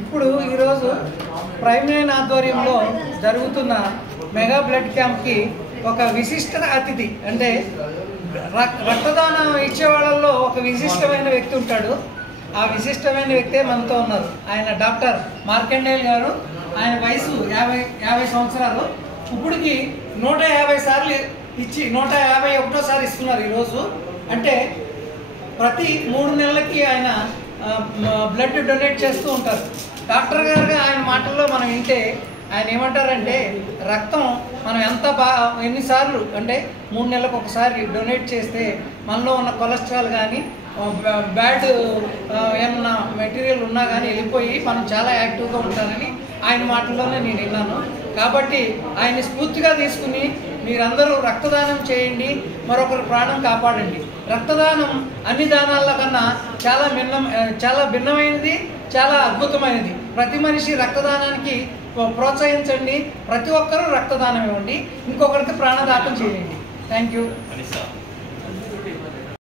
ఇప్పుడు ఈరోజు prime line ఆధ్వర్యంలో జరుగుతున్న మెగా బ్లడ్ క్యాంప్కి ఒక విశిష్ట అతిథి అంటే రక్తదానం ఇచ్చే వాళ్ళల్లో ఒక విశిష్టమైన వ్యక్తి ఉంటాడు. ఆ విశిష్టమైన వ్యక్తే మనతో ఉన్నారు. ఆయన డాక్టర్ మార్కండేయులు గారు. ఆయన వయసు 50 సంవత్సరాలు. ఇప్పటికి 150 సార్లు ఇచ్చి 151సారి ఇస్తున్నారు ఈరోజు. అంటే ప్రతి 3 నెలలకి ఆయన బ్లడ్ డొనేట్ చేస్తూ ఉంటారు. డాక్టర్ గారుగా ఆయన మాటల్లో మనం వింటే ఆయన ఏమంటారంటే రక్తం మనం ఎన్నిసార్లు అంటే 3 నెలలకు ఒకసారి డొనేట్ చేస్తే మనలో ఉన్న కొలెస్ట్రాల్ కానీ బ్యాడ్ ఏమన్నా మెటీరియల్ ఉన్నా కానీ వెళ్ళిపోయి మనం చాలా యాక్టివ్గా ఉంటారని ఆయన మాటల్లోనే నేను విన్నాను. కాబట్టి ఆయన్ని స్ఫూర్తిగా తీసుకుని మీరందరూ రక్తదానం చేయండి, మరొకరి ప్రాణం కాపాడండి. రక్తదానం అన్ని దానాల కన్నా చాలా భిన్నమైనది, చాలా అద్భుతమైనది. ప్రతి మనిషి రక్తదానానికి ప్రోత్సహించండి. ప్రతి ఒక్కరూ రక్తదానం ఇవ్వండి, ఇంకొకరికి ప్రాణదానం చేయండి. Thank you.